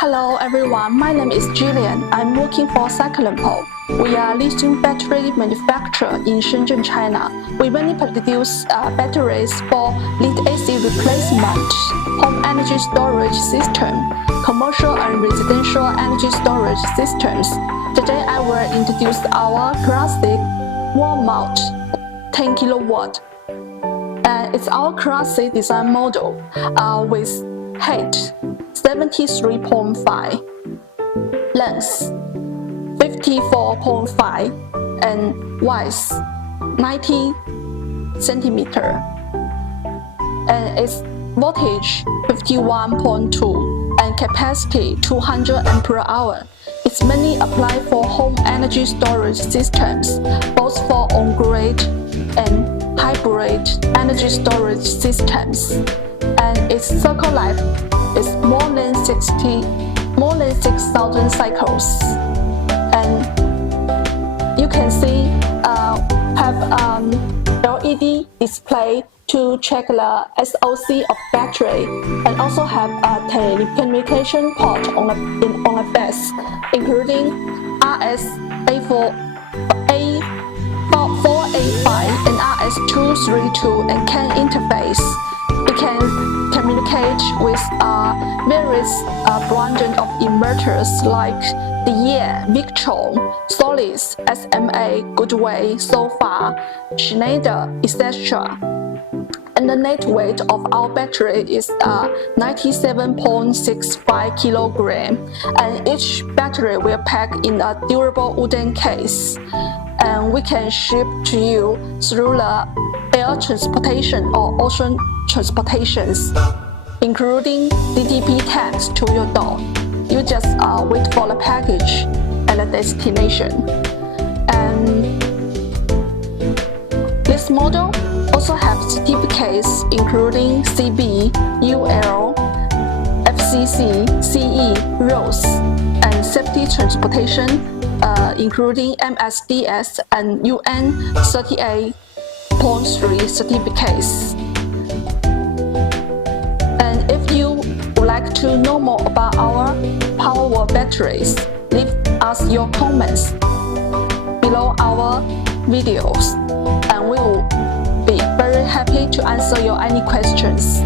Hello everyone, my name is Jillian. I'm working for lifepo4. We are a lithium battery manufacturer in Shenzhen, China. We mainly produce batteries for lead-acid replacement, home energy storage system, commercial and residential energy storage systems. Today I will introduce our classic wall mount 10 kilowatt. It's our classic design model with height 73.5, length 54.5, and width 90 centimeter. And its voltage 51.2 and capacity 200 ampere hour. It's mainly applied for home energy storage systems, both for on-grid and hybrid energy storage systems. And its cycle life is more than 6,000 cycles. And you can see have LED display to check the SOC of battery, and also have a telecommunication port on the base, including RS485 and RS232 and CAN interface. It can communicate with various brands of inverters like the Victron, Solis, SMA, Goodway, Sofa, Schneider, etc. And the net weight of our battery is 97.65 kilogram, and each battery will pack in a durable wooden case, and we can ship to you through the air transportation or ocean transportations, including DDP tanks to your door. You just wait for the package at the destination. And this model also have certificates including CB, UL, FCC, CE, RoHS, and safety transportation, including MSDS and UN 38.3 certificates. And if you would like to know more about our powerwall batteries, leave us your comments below our videos, and we will be very happy to answer your any questions.